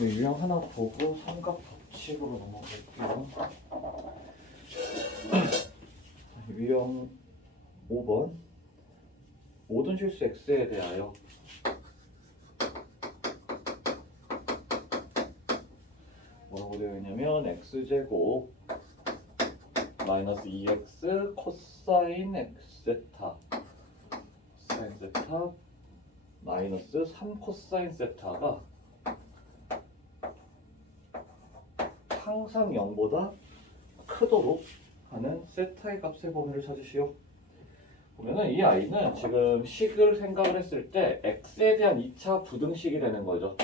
유형 하나 보고 삼각 법칙으로 넘어갈게요. 유형 5번 모든 실수 x에 대하여 뭐라고 되어 있냐면 x제곱 마이너스 2x 코사인 x제타 사인 세타 마이너스 3 코사인 세타가 항상 0보다 크도록 하는 세타의 값의 범위를 찾으시오. 보면은 이 아이는 지금 식을 생각을 했을 때 x에 대한 2차 부등식이 되는 거죠.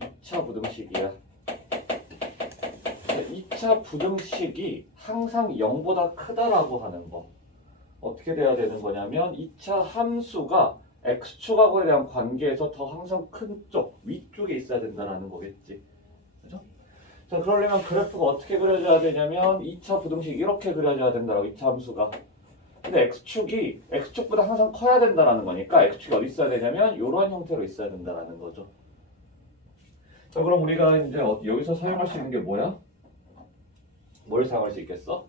2차 부등식이야. 2차 부등식이 항상 0보다 크다라고 하는 거. 어떻게 돼야 되는 거냐면 2차 함수가 x축하고에 대한 관계에서 더 항상 큰 쪽, 위쪽에 있어야 된다는 거겠지. 그죠? 자, 그러려면 그래프가 어떻게 그려져야 되냐면 2차 부등식 이렇게 그려져야 된다라고 2차 함수가. 근데 x축보다 항상 커야 된다라는 거니까 x축이 어디 있어야 되냐면 이러한 형태로 있어야 된다라는 거죠. 자, 그럼 우리가 이제 여기서 사용할 수 있는 게 뭐야? 뭘 사용할 수 있겠어?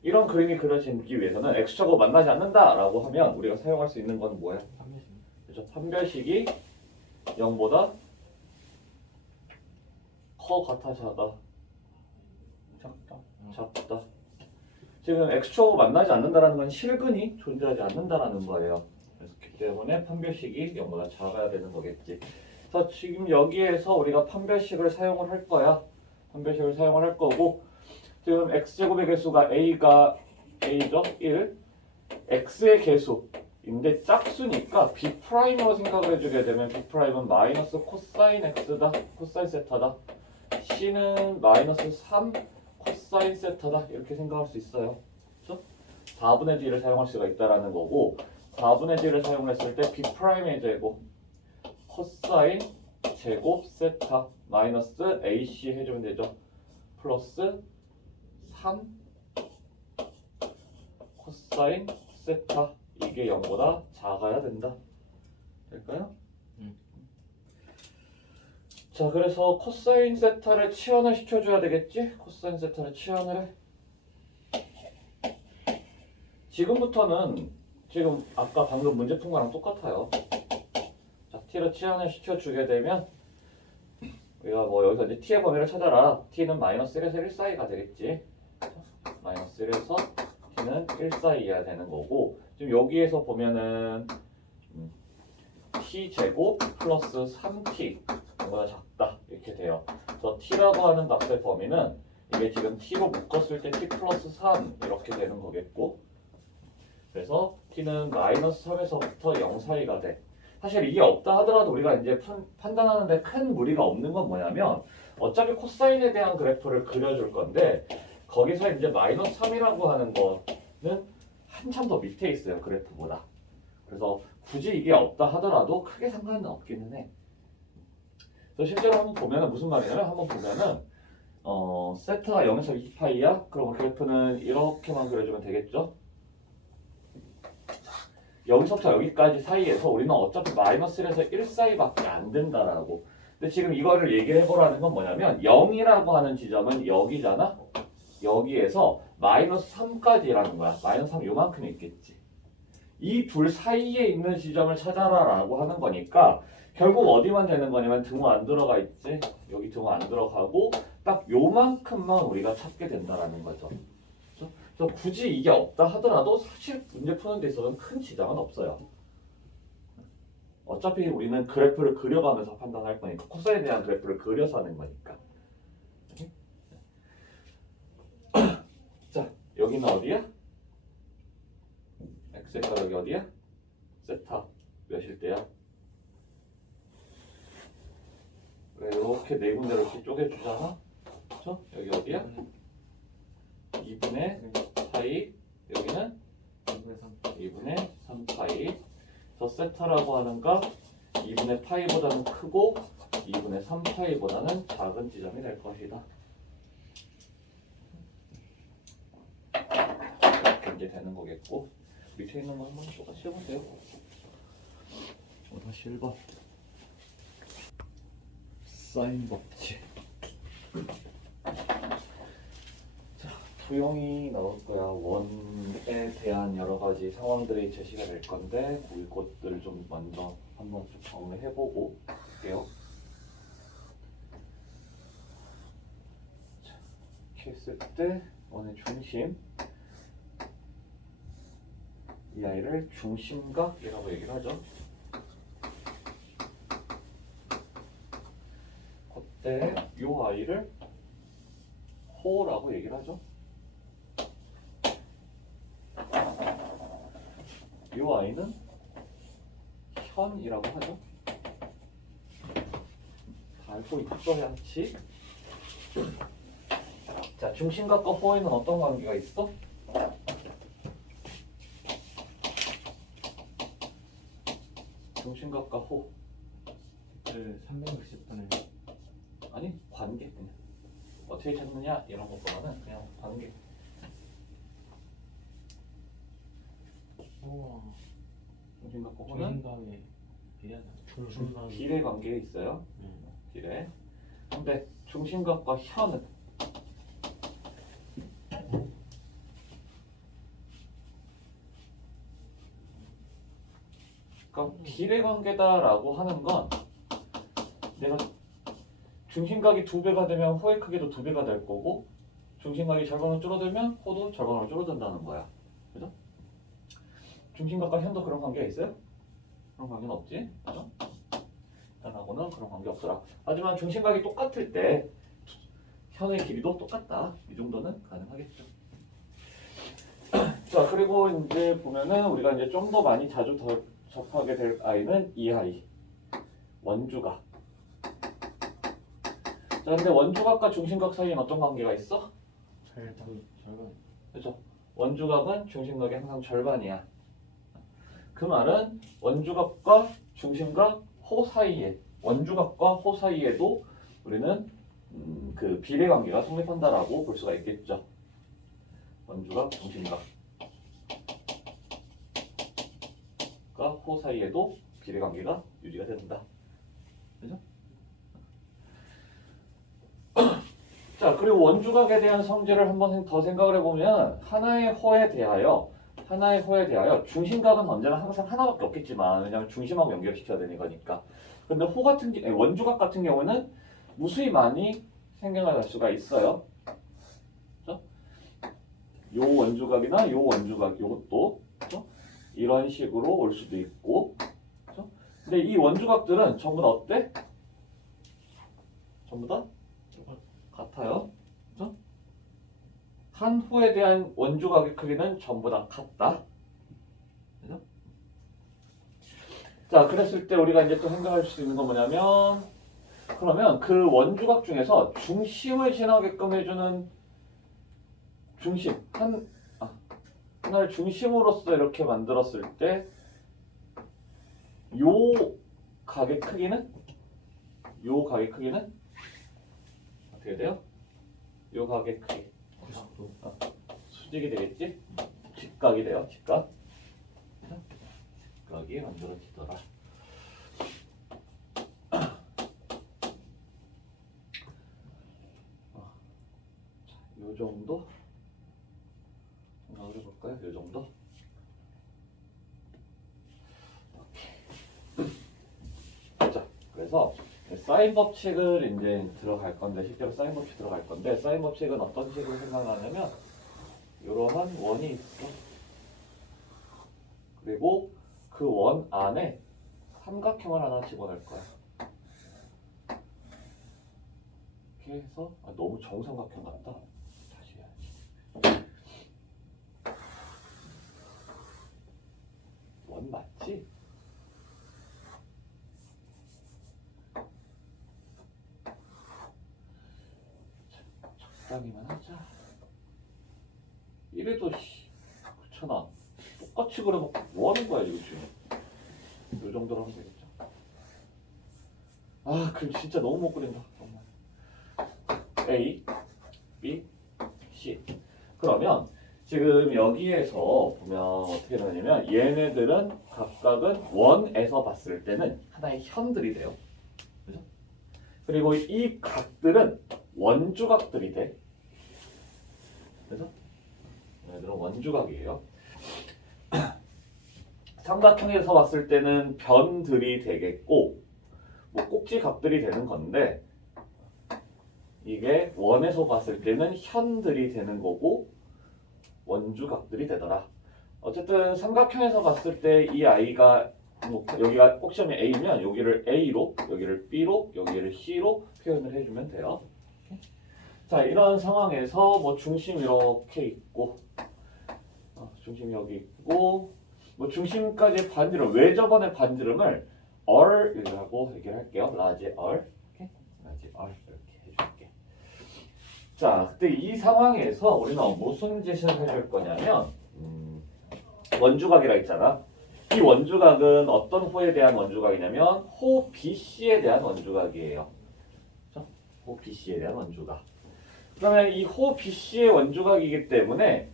이런 그림이 그려지기 위해서는 x축하고 만나지 않는다라고 하면 우리가 사용할 수 있는 건 뭐야? 그렇죠? 판별식이 0보다 커, 같아, 작아? 작다. 지금 x축하고 만나지 않는다라는 건 실근이 존재하지 않는다라는 거예요. 그렇기 때문에 판별식이 0보다 작아야 되는 거겠지. 그래서 지금 여기에서 우리가 판별식을 사용을 할 거야. 판별식을 사용을 할 거고 지금 x제곱의 개수가 a죠? 1. x의 개수인데 짝수니까 b'으로 생각을 해주게 되면 b'은 마이너스 코사인 x다. 코사인 세타다. c는 마이너스 3 코사인 세타다. 이렇게 생각할 수 있어요. 그렇죠? 4분의 d를 사용할 수가 있다라는 거고 4분의 d를 사용했을 때 b'의 제곱 코사인 제곱 세타 마이너스 ac 해주면 되죠. 플러스 3 코사인 세타 이게 0보다 작아야 된다. 될까요? 자, 그래서 코사인 세타를 치환을 시켜줘야 되겠지? 코사인 세타를 치환을 해. 지금부터는 지금 아까 방금 문제 푼 거랑 똑같아요. 자, t를 치환을 시켜주게 되면 우리가 뭐 여기서 이제 t의 범위를 찾아라. t는 마이너스 1에서 1 사이가 되겠지. 마이너스 1에서 t는 1 사이여야 되는 거고 지금 여기에서 보면은 t제곱 플러스 3t 보다 작다 이렇게 돼요. 그래서 t라고 하는 값의 범위는 이게 지금 t로 묶었을 때 t 플러스 3 이렇게 되는 거겠고 그래서 t는 마이너스 3에서부터 0 사이가 돼. 사실 이게 없다 하더라도 우리가 이제 판단하는데 큰 무리가 없는 건 뭐냐면 어차피 코사인에 대한 그래프를 그려줄 건데 거기서 이제 마이너스 3이라고 하는 거는 한참 더 밑에 있어요. 그래프보다. 그래서 굳이 이게 없다 하더라도 크게 상관은 없기는 해. 그래서 실제로 한번 보면은 무슨 말이냐면 한번 보면은 세타가 0에서 2파이야? 그럼 그래프는 이렇게만 그려주면 되겠죠? 여기서부터 여기까지 사이에서 우리는 어차피 마이너스 1에서 1 사이밖에 안 된다라고. 근데 지금 이거를 얘기해보라는 건 뭐냐면 0이라고 하는 지점은 여기잖아? 여기에서 마이너스 3까지라는 거야. 마이너스 3 요만큼 있겠지. 이 둘 사이에 있는 지점을 찾아라라고 하는 거니까 결국 어디만 되는 거냐면 등호 안 들어가 있지? 여기 등호 안 들어가고 딱 요만큼만 우리가 찾게 된다라는 거죠. 그래서 굳이 이게 없다 하더라도 사실 문제 푸는 데 있어서는 큰 지장은 없어요. 어차피 우리는 그래프를 그려가면서 판단할 거니까 코사인에 대한 그래프를 그려서 하는 거니까. 자, 여기는 어디야? x가 여기 어디야? 세타 몇일 때야? 이렇게 네 군데로 이렇게 쪼개주잖아? 그쵸? 여기 어디야? 2분의 파이 여기는 2분의 3파이 저 세타라고 하는 값 2분의 파이보다는 크고 2분의 3파이보다는 작은 지점이 될 것이다. 이렇게 이제 되는 거겠고 밑에 있는 거 한번 똑같이 해보세요. 다시 1번 사인 법칙. 자, 도형이 나올 거야. 원에 대한 여러 가지 상황들이 제시가 될 건데 이것들을 좀 먼저 한번 좀 정리해보고 할게요. 자, 이렇게 했을 때 원의 중심, 이 아이를 중심각이라고 얘기를 하죠. 그때 이 아이를 호라고 얘기를 하죠. 이 아이는 현이라고 하죠. 다 알고 있어야지. 자, 중심각과 호에는 어떤 관계가 있어? 중심각과 호. 360분을 아니, 관계 그냥. 어떻게 찾느냐 이런 것보다는 그냥 관계. 중심각과 호는 중심각에 비례하다. 비례 관계에 있어요. 비례. 근데 중심각과 현은 그러니까 비례 관계다라고 하는 건 내가 중심각이 2배가 되면 호의 크기도 2배가 될 거고 중심각이 절반으로 줄어들면 호도 절반으로 줄어든다는 거야. 그죠? 중심각과 현도 그런 관계가 있어요? 그런 관계는 없지. 그죠? 현하고는 그런 관계 없더라. 하지만 중심각이 똑같을 때 현의 길이도 똑같다. 이 정도는 가능하겠죠. 자, 그리고 이제 보면은 우리가 이제 좀 더 많이 자주 더 접하게 될 아이는 이 아이. 원주각. 자, 근데 원주각과 중심각 사이에는 어떤 관계가 있어? 절반. 그죠? 원주각은 중심각의 항상 절반이야. 그 말은 원주각과 중심각 호 사이에, 원주각과 호 사이에도 우리는 그 비례 관계가 성립한다라고 볼 수가 있겠죠. 원주각, 중심각과 호 사이에도 비례 관계가 유지가 된다. 그죠? 자, 그리고 원주각에 대한 성질을 한번 더 생각을 해보면 하나의 호에 대하여 중심각은 언제나 항상 하나밖에 없겠지만 왜냐하면 중심하고 연결시켜야 되는 거니까. 근데 호 같은 원주각 같은 경우는 무수히 많이 생겨날 수가 있어요. 그렇죠? 요 원주각이나 요 원주각 요것도 그렇죠? 이런 식으로 올 수도 있고. 그렇죠? 근데 이 원주각들은 전부 다 어때? 전부 다 같아요. 그렇죠? 한 호에 대한 원주각의 크기는 전부 다 같다. 그죠? 자, 그랬을 때 우리가 이제 또 생각할 수 있는 건 뭐냐면 그러면 그 원주각 중에서 중심을 지나게끔 해주는 중심 하나를 중심으로서 이렇게 만들었을 때 요 각의 크기는 어떻게 돼요? 요 각의 크기 90도. 수직이 되겠지? 직각이 돼요. 직각이 만들어지더라. 요 정도 생각을 해볼까요? 요 정도. 자, 그래서 사인 법칙을 이제 들어갈 건데 실제로 사인 법칙 들어갈 건데 사인 법칙은 어떤 식으로 생각하냐면 이러한 원이 있어. 그리고 그 원 안에 삼각형을 하나 집어넣을 거야. 이렇게 해서 너무 정삼각형 같다. 다시 해야지. 원 맞지? 적당히만 하자. 이래도 그렇잖아. 똑같이 그려놓고 뭐 하는 거야 이거 지금. 이 정도로 하면 되겠죠. 아, 그럼 진짜 너무 못 그린다. 정말. A, B, C. 그러면 지금 여기에서 보면 어떻게 되냐면 얘네들은 각각은 원에서 봤을 때는 하나의 현들이 돼요. 그죠? 그리고 이 각들은 원주각들이 돼. 그래서 얘들은 원주각이에요. 삼각형에서 봤을 때는 변들이 되겠고 뭐 꼭지각들이 되는 건데 이게 원에서 봤을 때는 현들이 되는 거고 원주각들이 되더라. 어쨌든 삼각형에서 봤을 때 이 아이가 뭐 여기가 꼭지점이 A면 여기를 A로, 여기를 B로, 여기를 C로 표현을 해주면 돼요. 자, 이런 상황에서 뭐 중심 이렇게 있고 중심 여기 있고 뭐 중심까지 반지름, 왜 저번에 반지름을 R이라고 얘기를 할게요. 라지 R, 라지 R 이렇게 해줄게. 자, 그때 이 상황에서 우리는 무슨 짓을 해줄 거냐면 원주각이라 했잖아. 이 원주각은 어떤 호에 대한 원주각이냐면 호 BC에 대한 원주각이에요. 그렇죠? 호 BC에 대한 원주각. 그러면 이 호 BC의 원주각이기 때문에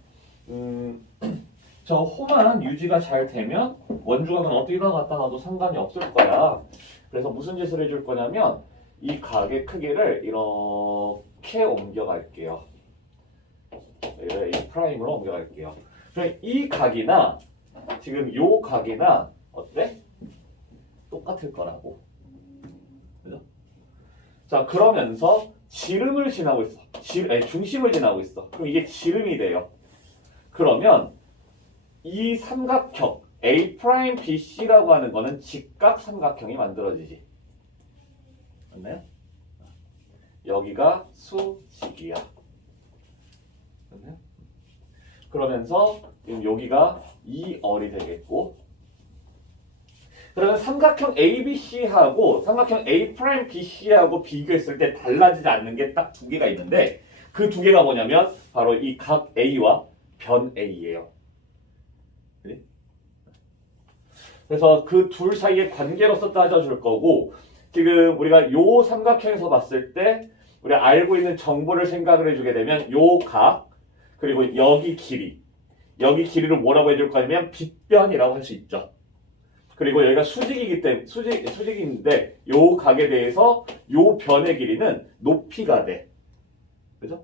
저 호만 유지가 잘 되면 원주각은 어디다 갖다 놔도 상관이 없을 거야. 그래서 무슨 짓을 해줄 거냐면 이 각의 크기를 이렇게 옮겨갈게요. A 프라임으로 옮겨갈게요. 그럼 이 각이나 지금 요 각이나 어때? 똑같을 거라고. 그죠? 자, 그러면서 지름을 지나고 있어. 중심을 지나고 있어. 그럼 이게 지름이 돼요. 그러면 이 삼각형 A'BC라고 하는 거는 직각 삼각형이 만들어지지. 맞나요? 여기가 수직이야. 맞나요? 그러면서 지금 여기가 2얼이 되겠고, 그러면 삼각형 ABC하고 삼각형 A'BC하고 비교했을 때 달라지지 않는 게 딱 두 개가 있는데 그 두 개가 뭐냐면 바로 이 각 A와 변 A예요. 그래서 그 둘 사이의 관계로서 따져줄 거고, 지금 우리가 요 삼각형에서 봤을 때 우리가 알고 있는 정보를 생각을 해주게 되면 요 각, 그리고 여기 길이를 뭐라고 해줄 거냐면 빗변이라고 할 수 있죠. 그리고 여기가 수직이기 때문에 수직인데 요 각에 대해서 요 변의 길이는 높이가 돼. 그죠?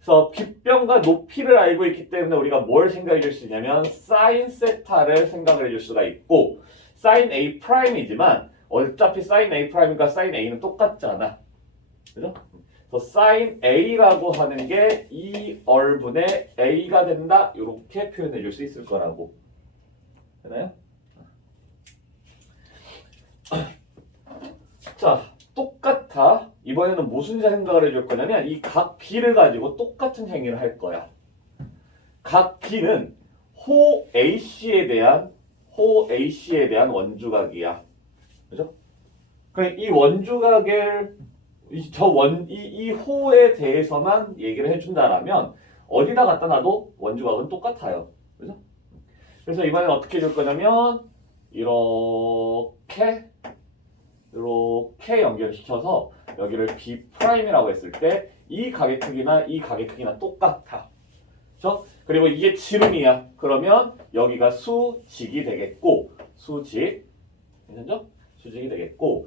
그래서 빗변과 높이를 알고 있기 때문에 우리가 뭘 생각해 줄 수 있냐면 사인 세타를 생각을 해줄 수가 있고, 사인 A 프라임이지만 어차피 사인 A 프라임과 사인 A는 똑같잖아. 그죠? 그래서 사인 A라고 하는 게 2얼분의 A가 된다. 이렇게 표현해 줄 수 있을 거라고. 되나요? 자, 똑같아. 이번에는 무슨 생각을 해줄 거냐면 이 각 B를 가지고 똑같은 행위를 할 거야. 각 B는 호 AC에 대한 원주각이야. 그죠? 그럼 이 원주각을 이 호에 대해서만 얘기를 해준다라면 어디다 갖다 놔도 원주각은 똑같아요. 그죠? 그래서 이번엔 어떻게 해줄 거냐면 이렇게 연결시켜서 여기를 B'이라고 했을 때 이 각의 크기나 이 각의 크기나 똑같아. 그렇죠? 그리고 이게 지름이야. 그러면 여기가 수직이 되겠고, 괜찮죠? 수직이 되겠고,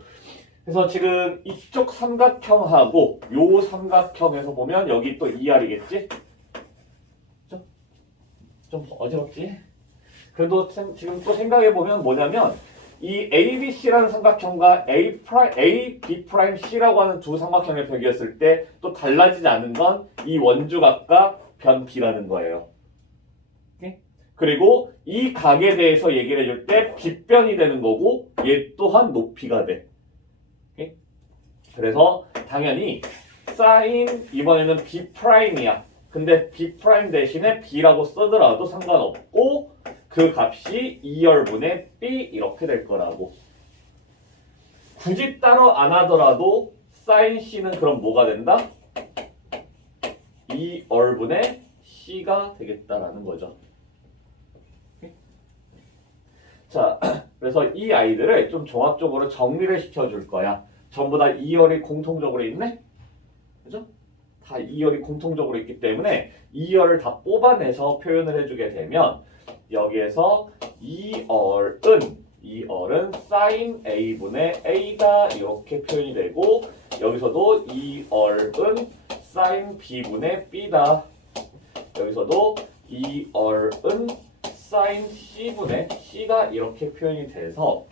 그래서 지금 이쪽 삼각형하고 요 삼각형에서 보면 여기 또 2R이겠지? 그렇죠? 좀 어지럽지? 그래도 지금 또 생각해보면 뭐냐면 이 ABC라는 삼각형과 AB'C라고 하는 두 삼각형을 비교했을 때 또 달라지지 않는 건 이 원주각과 변 B라는 거예요. 오케이? 그리고 이 각에 대해서 얘기를 해줄 때 빗변이 되는 거고 얘 또한 높이가 돼. 오케이? 그래서 당연히 사인 이번에는 B'이야. 근데 B' 대신에 B라고 쓰더라도 상관없고 그 값이 2열분의 B 이렇게 될 거라고. 굳이 따로 안 하더라도 사인 C는 그럼 뭐가 된다? 2열분의 C가 되겠다라는 거죠. 자, 그래서 이 아이들을 좀 종합적으로 정리를 시켜줄 거야. 전부 다 2열이 공통적으로 있네? 그죠? 다 2열이 공통적으로 있기 때문에 2열을 다 뽑아내서 표현을 해주게 되면 여기에서 2열은 2얼은 sin a분의 a다 이렇게 표현이 되고 여기서도 2얼은 sin b분의 b다. 여기서도 2얼은 sin c분의 c가 이렇게 표현이 돼서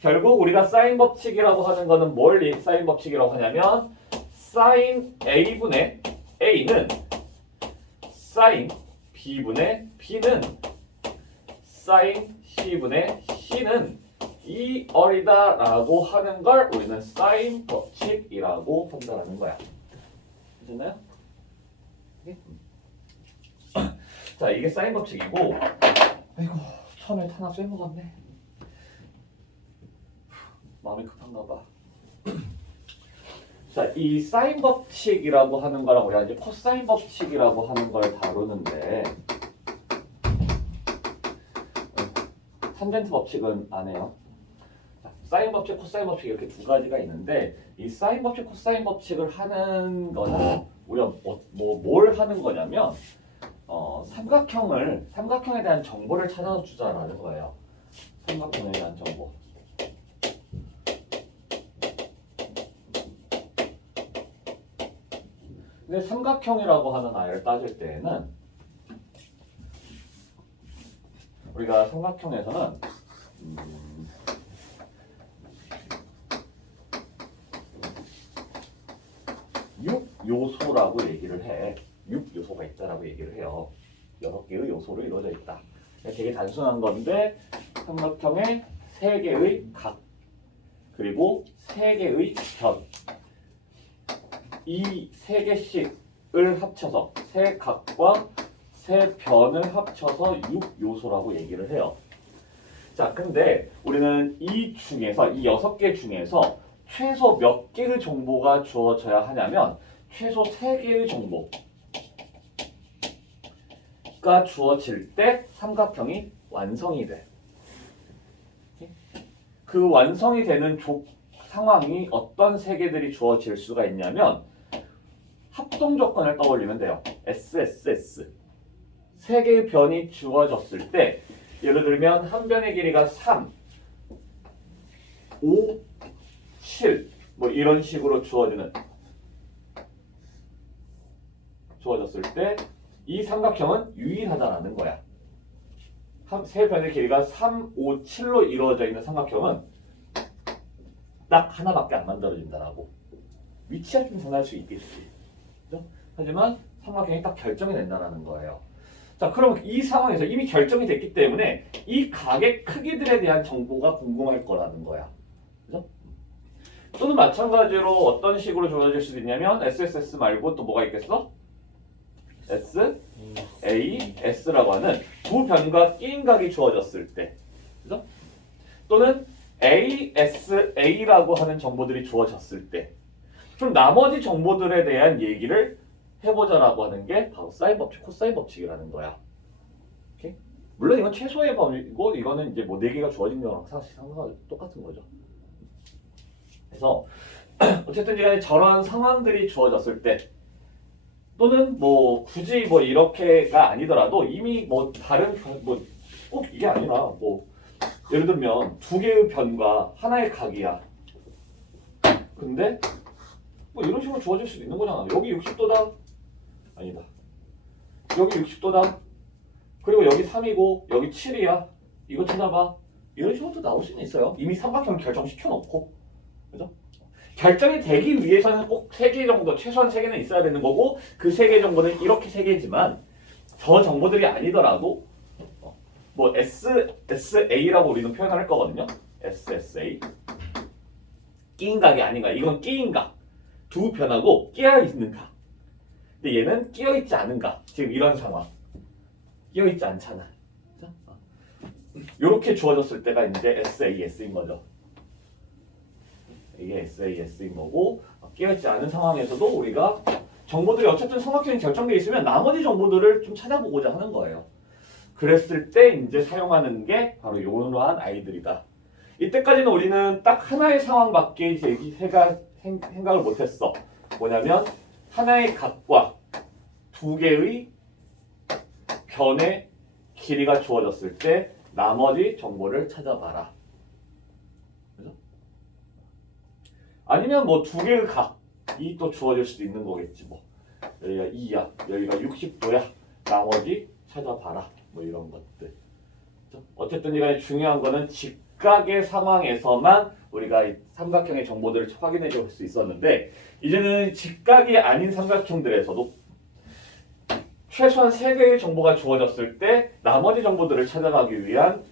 결국 우리가 사인 법칙이라고 하는 거는 뭘 사인 법칙이라고 하냐면 sin a분의 a는 sin b분의 b는 sin c분의 c는 2얼이다 라고 하는 걸 우리는 사인 법칙이라고 판단하는 거야. 됐나요? 자, 이게 사인 법칙이고 아이고 처음에 하나 빼먹었네. 마음이 급한가 봐. 자, 이 사인 법칙이라고 하는 거랑 우리가 이제 코사인 법칙이라고 하는 걸 다루는데 탄젠트 법칙은 안 해요. 자, 사인 법칙, 코사인 법칙 이렇게 두 가지가 있는데 이 사인 법칙, 코사인 법칙을 하는 거는 우리가 뭘 하는 거냐면 삼각형에 대한 정보를 찾아서 주자라는 거예요. 삼각형에 대한 정보. 근데 삼각형이라고 하는 아이를 따질 때에는 우리가 삼각형에서는 6요소라고 얘기를 해. 6요소가 있다라고 얘기를 해요. 6개의 요소로 이루어져 있다. 되게 단순한 건데 삼각형의 3개의 각 그리고 3개의 변 이 3개씩을 합쳐서 3각과 3변을 합쳐서 6요소라고 얘기를 해요. 자, 근데 우리는 이 6개 중에서 최소 몇 개의 정보가 주어져야 하냐면 최소 3개의 정보가 주어질 때 삼각형이 완성이 돼. 그 완성이 되는 상황이 어떤 3개들이 주어질 수가 있냐면 합동 조건을 떠올리면 돼요. SSS. 3개의 변이 주어졌을 때 예를 들면 한 변의 길이가 3, 5, 7 뭐 이런 식으로 주어졌을 때 이 삼각형은 유일하다라는 거야. 세 변의 길이가 3, 5, 7로 이루어져 있는 삼각형은 딱 하나밖에 안 만들어진다라고. 위치가 좀 변할 수 있겠지. 그죠? 하지만 삼각형이 딱 결정이 된다라는 거예요. 자, 그럼 이 상황에서 이미 결정이 됐기 때문에 이 각의 크기들에 대한 정보가 궁금할 거라는 거야. 그죠? 또는 마찬가지로 어떤 식으로 주어질 수도 있냐면 SSS 말고 또 뭐가 있겠어? S, A, S라고 하는 두 변과 끼인 각이 주어졌을 때. 그죠? 또는 A, S, A라고 하는 정보들이 주어졌을 때. 그럼 나머지 정보들에 대한 얘기를 해보자라고 하는 게 바로 사인 법칙, 코사인 법칙이라는 거야. 오케이? 물론 이건 최소의 범위고 이거는 이제 뭐 4개가 주어진 거랑 사실 똑같은 거죠. 그래서 어쨌든 간에 저런 상황들이 주어졌을 때 또는 뭐 굳이 뭐 이렇게가 아니더라도 이미 뭐 다른 뭐 꼭 이게 아니라 뭐 예를 들면 2개의 변과 하나의 각이야. 근데 뭐 이런 식으로 주어질 수도 있는 거잖아. 여기 60도다. 아니다. 여기 60도다. 그리고 여기 3이고 여기 7이야. 이거 찾아봐. 이런 식으로 나올 수는 있어요. 이미 삼각형을 결정시켜놓고. 그죠? 결정이 되기 위해서는 꼭 3개 정도, 최소한 3개는 있어야 되는 거고 그 3개 정보는 이렇게 3개지만 저 정보들이 아니더라도 뭐 SSA라고 우리는 표현할 거거든요. SSA. 끼인 각이 아닌가. 이건 끼인 각. 두 변하고 끼어 있는 각. 근데 얘는 끼어 있지 않은 각. 지금 이런 상황. 끼어 있지 않잖아. 이렇게 주어졌을 때가 이제 SAS인 거죠. 이게 SAS인 거고 끼어 있지 않은 상황에서도 우리가 정보들이 어쨌든 삼각형이 결정되어 있으면 나머지 정보들을 좀 찾아보고자 하는 거예요. 그랬을 때 이제 사용하는 게 바로 이러한 아이들이다. 이때까지는 우리는 딱 하나의 상황밖에 생각을 못했어. 뭐냐면 하나의 각과 2개의 변의 길이가 주어졌을 때 나머지 정보를 찾아봐라. 아니면 뭐 두 개의 각이 또 주어질 수도 있는 거겠지 뭐. 여기가 2야, 여기가 60도야. 나머지 찾아봐라. 뭐 이런 것들. 어쨌든 이간에 중요한 거는 직각의 상황에서만 우리가 이 삼각형의 정보들을 확인해 줄 수 있었는데 이제는 직각이 아닌 삼각형들에서도 최소한 3개의 정보가 주어졌을 때 나머지 정보들을 찾아가기 위한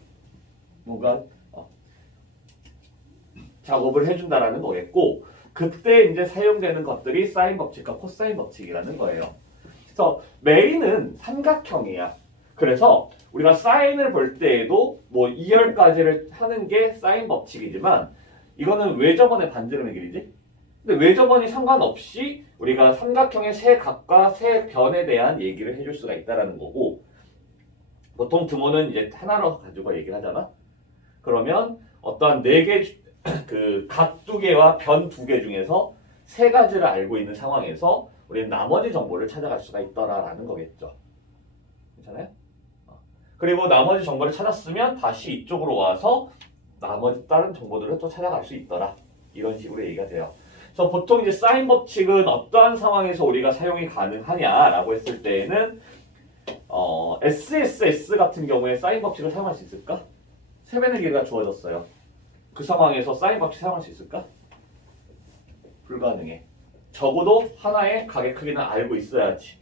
뭔가 작업을 해준다라는 거겠고 그때 이제 사용되는 것들이 사인 법칙과 코사인 법칙이라는 거예요. 그래서 메인은 삼각형이야. 그래서 우리가 사인을 볼 때에도 뭐 2열까지를 하는 게 사인 법칙이지만 이거는 외접원의 반지름의 길이지. 근데 외접원이 상관없이 우리가 삼각형의 세 각과 세 변에 대한 얘기를 해줄 수가 있다라는 거고 보통 등호는 이제 하나로 가지고 얘기를 하잖아. 그러면 어떠한 4개 그 각 2개와 변 2개 중에서 3가지를 알고 있는 상황에서 우리는 나머지 정보를 찾아갈 수가 있더라라는 거겠죠. 괜찮아요? 그리고 나머지 정보를 찾았으면 다시 이쪽으로 와서 나머지 다른 정보들을 또 찾아갈 수 있더라. 이런 식으로 얘기가 돼요. 그래서 보통 이제 사인 법칙은 어떠한 상황에서 우리가 사용이 가능하냐라고 했을 때에는 SSS 같은 경우에 사인 법칙을 사용할 수 있을까? 세변의 길이가 주어졌어요. 그 상황에서 사인 법칙 사용할 수 있을까? 불가능해. 적어도 하나의 각의 크기는 알고 있어야지.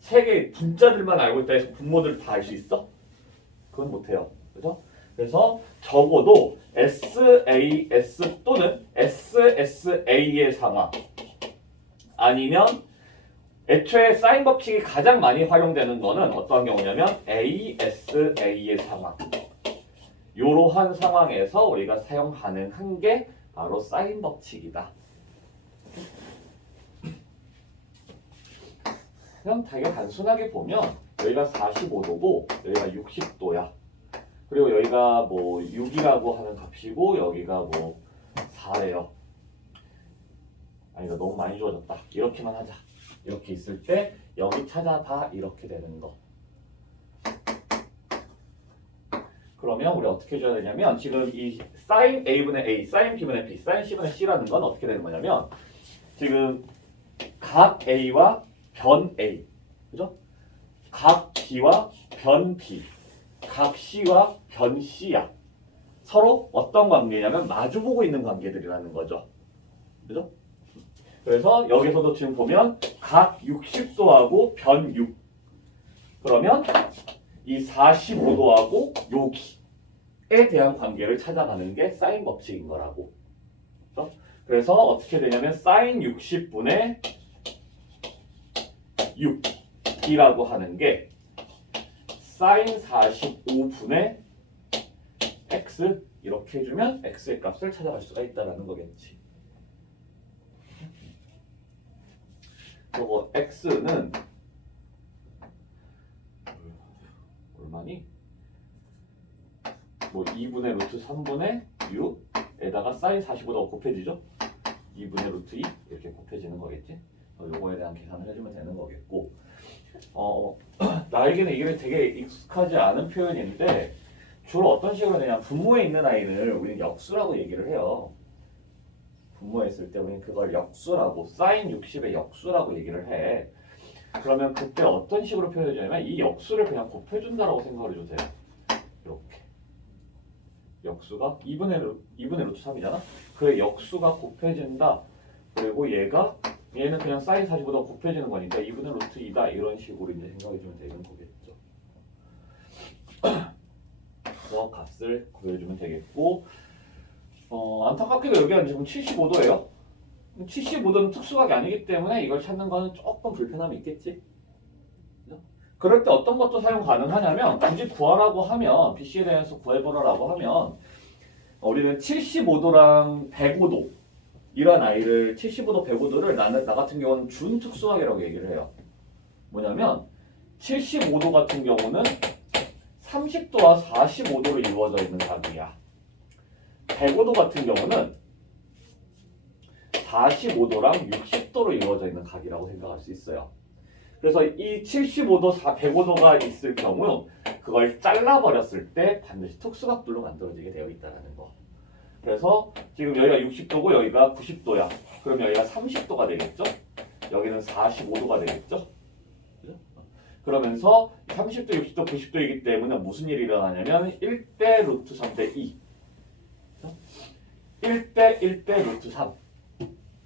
3개의 분자들만 알고 있다 해서 분모들을 다 알 수 있어? 그건 못해요. 그죠? 그래서 적어도 SAS 또는 SSA의 상황 아니면 애초에 사인 법칙이 가장 많이 활용되는 거는 어떠한 경우냐면 ASA의 상황 이러한 상황에서 우리가 사용 가능한 게 바로 사인 법칙이다. 그냥 되게 단순하게 보면 여기가 45도고 여기가 60도야. 그리고 여기가 뭐 6이라고 하는 값이고 여기가 뭐 4래요. 아니다 너무 많이 주어졌다. 이렇게만 하자. 이렇게 있을 때 여기 찾아봐 이렇게 되는 거. 그러면 우리 어떻게 해줘야 되냐면 지금 이 sin A분의 A, sin B분의 B, sin C분의 C라는 건 어떻게 되는 거냐면 지금 각 A와 변 A, 그죠? 각 B와 변 B, 각 C와 변 C야. 서로 어떤 관계냐면 마주보고 있는 관계들이라는 거죠. 그죠? 그래서 여기서도 지금 보면 각 60도하고 변 6. 그러면 이 45도하고 여기에 대한 관계를 찾아가는 게 사인 법칙인 거라고. 그렇죠? 그래서 어떻게 되냐면 사인 60분의 6이라고 하는 게 사인 45분의 x 이렇게 해주면 x의 값을 찾아갈 수가 있다는 거겠지. 그리고 x는 얼마니? 뭐 2분의 루트 3분의 6에다가 사인 45도가 곱해지죠? 2분의 루트 2 이렇게 곱해지는 거겠지? 요거에 대한 계산을 해주면 되는 거겠고 나에게는 이게 되게 익숙하지 않은 표현인데 주로 어떤 식으로 되냐 분모에 있는 아이를 우리는 역수라고 얘기를 해요. 분모에 있을 때 우리는 그걸 역수라고 사인 60의 역수라고 얘기를 해. 그러면 그때 어떤 식으로 표현해주냐면 이 역수를 그냥 곱해준다라고 생각을 해도 돼요. 이렇게 역수가 2분의 루트 3이잖아. 그 역수가 곱해진다. 그리고 얘는 그냥 사인 45도 곱해지는 거니까 2분의 루트 2다 이런 식으로 이제 생각해주면 되는 거겠죠. 그래서 값을 구해주면 되겠고 안타깝게도 여기가 지금 75도예요. 75도는 특수각이 아니기 때문에 이걸 찾는 거는 조금 불편함이 있겠지. 그럴 때 어떤 것도 사용 가능하냐면 굳이 구하라고 하면 BC에 대해서 구해보라고 하면 우리는 75도랑 105도 이런 아이를 75도, 105도를 나 같은 경우는 준특수각이라고 얘기를 해요. 뭐냐면 75도 같은 경우는 30도와 45도로 이루어져 있는 각이야. 105도 같은 경우는 45도랑 60도로 이루어져 있는 각이라고 생각할 수 있어요. 그래서 이 75도, 105도가 있을 경우 그걸 잘라버렸을 때 반드시 특수각들로 만들어지게 되어 있다는 거. 그래서 지금 여기가 60도고 여기가 90도야. 그럼 여기가 30도가 되겠죠? 여기는 45도가 되겠죠? 그죠? 그러면서 30도, 60도, 90도이기 때문에 무슨 일이 일어나냐면 1대 루트 3대 2. 1대 1대 루트 3.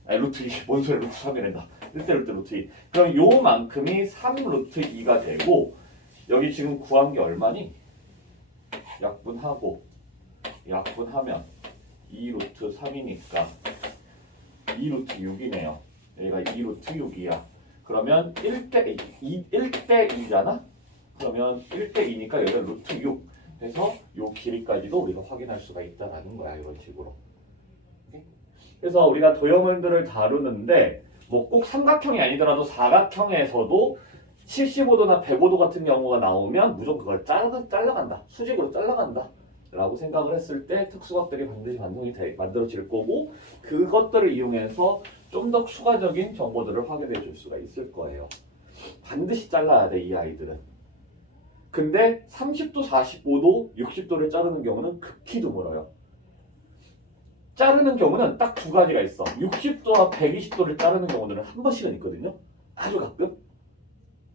아니 루트 2. 뭔 소리야, 루트 3이란다. 1대 루트 2. 그럼 요만큼이 3 루트 2가 되고 여기 지금 구한 게 얼마니? 약분하고 약분하면 2 루트 3이니까 2 루트 6이네요. 여기가 2 루트 6이야. 그러면 1대 2잖아? 그러면 1대 2니까 여기가 루트 6. 그래서 요 길이까지도 우리가 확인할 수가 있다라는 거야. 이런 식으로. 그래서 우리가 도형들을 다루는데 뭐 꼭 삼각형이 아니더라도 사각형에서도 75도나 105도 같은 경우가 나오면 무조건 그걸 잘라간다. 수직으로 잘라간다. 라고 생각을 했을 때 특수각들이 반드시 만들어질 거고 그것들을 이용해서 좀 더 추가적인 정보들을 확인해 줄 수가 있을 거예요. 반드시 잘라야 돼, 이 아이들은. 근데 30도, 45도, 60도를 자르는 경우는 극히 드물어요. 자르는 경우는 딱 두 가지가 있어. 60도와 120도를 자르는 경우는 한 번씩은 있거든요. 아주 가끔.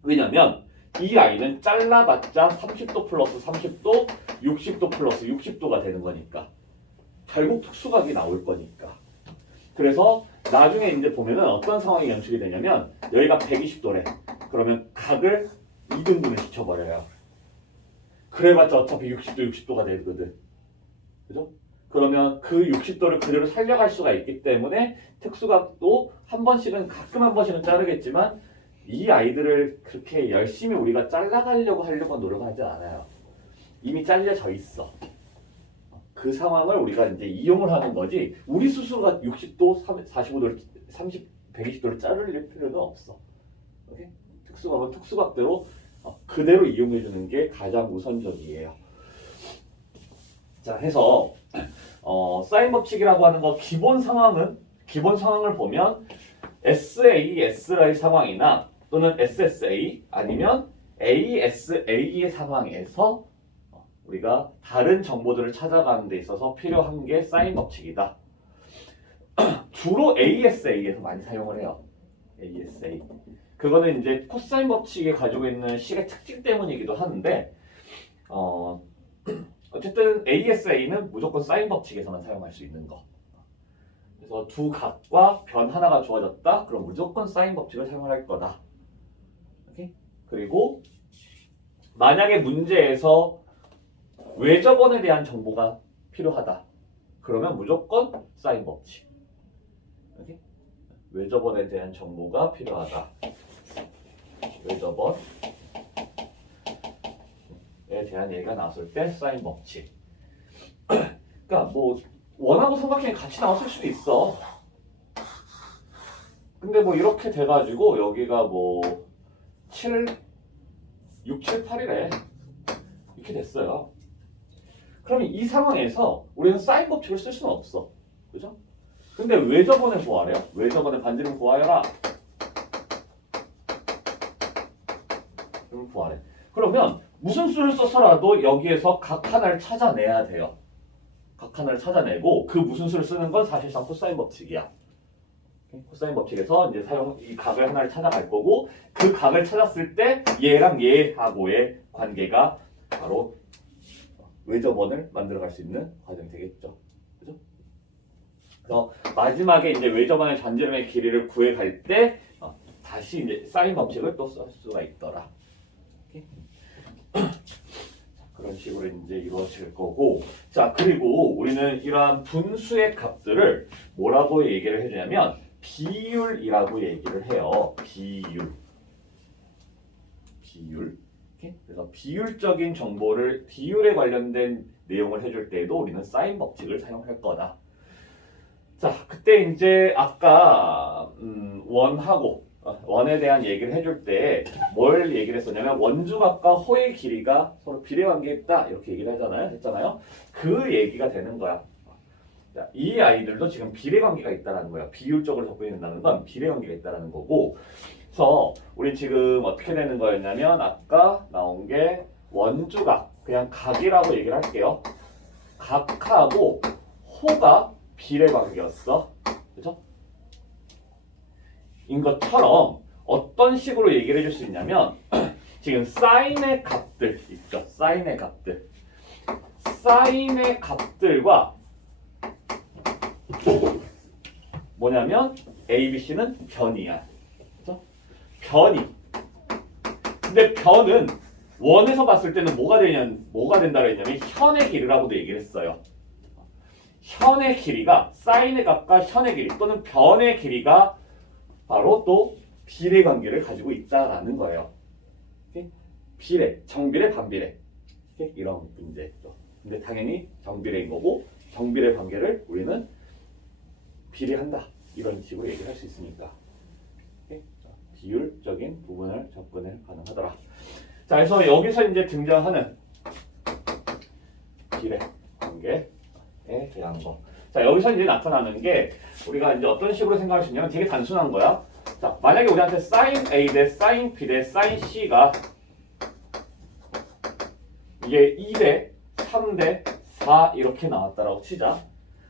왜냐면 이 아이는 잘라봤자 30도 플러스 30도, 60도 플러스 60도가 되는 거니까. 결국 특수각이 나올 거니까. 그래서 나중에 이제 보면은 어떤 상황이 연출이 되냐면 여기가 120도래. 그러면 각을 2등분을 시켜버려요. 그래봤자 어차피 60도, 60도가 되거든. 그죠? 그러면 그 60도를 그대로 살려갈 수가 있기 때문에 특수각도 가끔 한 번씩은 자르겠지만 이 아이들을 그렇게 열심히 우리가 잘라가려고 하려고 노력하지 않아요. 이미 잘려져 있어. 그 상황을 우리가 이제 이용을 하는 거지 우리 스스로가 60도, 45도를 120도를 자를 필요는 없어. 오케이? 특수각은 특수각대로 그대로 이용해 주는 게 가장 우선적이에요. 자, 해서 사인 법칙이라고 하는 거 기본 상황을 보면 SA, SR의 상황이나 또는 SSA 아니면 ASA의 상황에서 우리가 다른 정보들을 찾아가는 데 있어서 필요한 게 사인 법칙이다. 주로 ASA에서 많이 사용을 해요. ASA. 그거는 이제 코사인 법칙이 가지고 있는 식의 특징 때문이기도 하는데 어쨌든 ASA는 무조건 사인 법칙에서만 사용할 수 있는 거. 그래서 두 각과 변 하나가 주어졌다. 그럼 무조건 사인 법칙을 사용할 거다. 오케이? 그리고 만약에 문제에서 외접원에 대한 정보가 필요하다. 그러면 무조건 사인 법칙. 오케이? 외접원에 대한 정보가 필요하다. 외접원에 대한 얘기가 나왔을 때 사인 법칙. 그러니까 뭐 원하고 삼각형이 같이 나왔을 수도 있어. 근데 뭐 이렇게 돼가지고 여기가 뭐 6, 7, 8이래. 이렇게 됐어요. 그러면 이 상황에서 우리는 사인 법칙을 쓸 수는 없어. 그죠? 근데 외접원을 구하래요. 외접원의 반지름 구하여라. 그럼 구하래. 그러면 무슨 수를 써서라도 여기에서 각 하나를 찾아내야 돼요. 각 하나를 찾아내고 그 무슨 수를 쓰는 건 사실상 코사인 법칙이야. 코사인 법칙에서 이제 이 각을 하나를 찾아갈 거고 그 각을 찾았을 때 얘랑 얘하고의 관계가 바로 외접원을 만들어갈 수 있는 과정이 되겠죠. 그죠? 그래서 마지막에 이제 외접원의 반지름의 길이를 구해갈 때 다시 이제 사인 법칙을 또 쓸 수가 있더라. 그런 식으로 이제 이루어질 거고, 자 그리고 우리는 이러한 분수의 값들을 뭐라고 얘기를 해주냐면 비율이라고 얘기를 해요. 비율. 그래서 비율적인 정보를 비율에 관련된 내용을 해줄 때에도 우리는 사인 법칙을 사용할 거다. 자, 그때 이제 아까 원에 대한 얘기를 해줄 때 뭘 얘기를 했었냐면 원주각과 호의 길이가 서로 비례관계에 있다 이렇게 얘기를 했잖아요. 그 얘기가 되는 거야. 자, 이 아이들도 지금 비례관계가 있다는 거야. 비율적으로 접근된다는 건 비례관계가 있다는 거고. 그래서 우리 지금 어떻게 되는 거였냐면 아까 나온 게 원주각 그냥 각이라고 얘기를 할게요. 각하고 소가 비례각이었어. 그죠? 인 것처럼 어떤 식으로 얘기를 해줄 수 있냐면 지금 사인의 값들 있죠. 사인의 값들. 사인의 값들과 뭐냐면 A, B, C는 변이야. 그죠? 변이. 근데 변은 원에서 봤을 때는 뭐가 된다 그랬냐면 현의 길이라고도 얘기를 했어요. 현의 길이가 사인의 값과 현의 길이 또는 변의 길이가 바로 또 비례 관계를 가지고 있다라는 거예요. 비례, 정비례, 반비례 이런 문제죠. 근데 당연히 정비례인 거고 정비례 관계를 우리는 비례한다 이런 식으로 얘기를 할 수 있으니까 비율적인 부분을 접근을 가능하더라. 자, 그래서 여기서 이제 등장하는 비례 관계에 대한 거. 자, 여기서 이제 나타나는 게 우리가 이제 어떤 식으로 생각할 수 있냐면 되게 단순한 거야. 자, 만약에 우리한테 sin A 대 sin B 대 sin C가 이게 2대 3대 4 이렇게 나왔다라고 치자.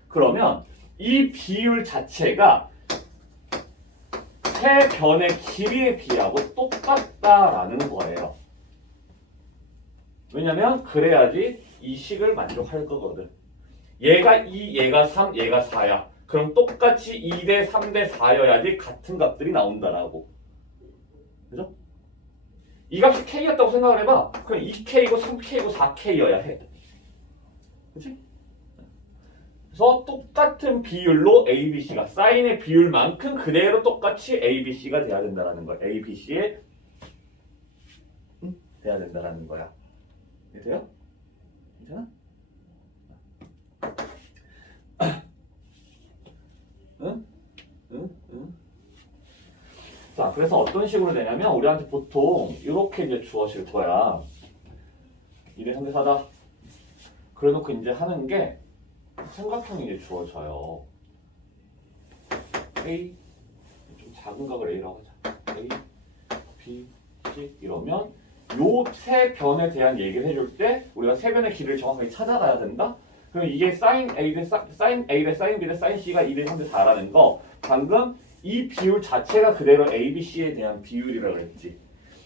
그러면 이 비율 자체가 세 변의 길이의 비하고 똑같다라는 거예요. 왜냐면 그래야지 이 식을 만족할 거거든. 얘가 2, 얘가 3, 얘가 4야. 그럼 똑같이 2대 3대 4여야지 같은 값들이 나온다라고. 그죠? 이 값이 K였다고 생각을 해봐. 그럼 2K고 3K고 4K여야 해. 그치? 그래서 똑같은 비율로 ABC가 사인의 비율만큼 그대로 똑같이 ABC가 돼야 된다는 거야. ABC에 돼야 된다는 거야. 이해돼요? 괜찮아? 응? 자, 그래서 어떤 식으로 되냐면 우리한테 보통 이렇게 이제 주어질 거야. 2대 3대 4다. 그래놓고 이제 하는 게 삼각형이 이제 주어져요. A 좀 작은 각을 A라고 하자. A, B, C 이러면 요 세 변에 대한 얘기를 해줄 때 우리가 세 변의 길이를 정확하게 찾아가야 된다. 그럼 이게 sin A 대 sin B 대 sin C가 2대 3대 4라는 거 방금 이 비율 자체가 그대로 A, B, C에 대한 비율이라고 했지.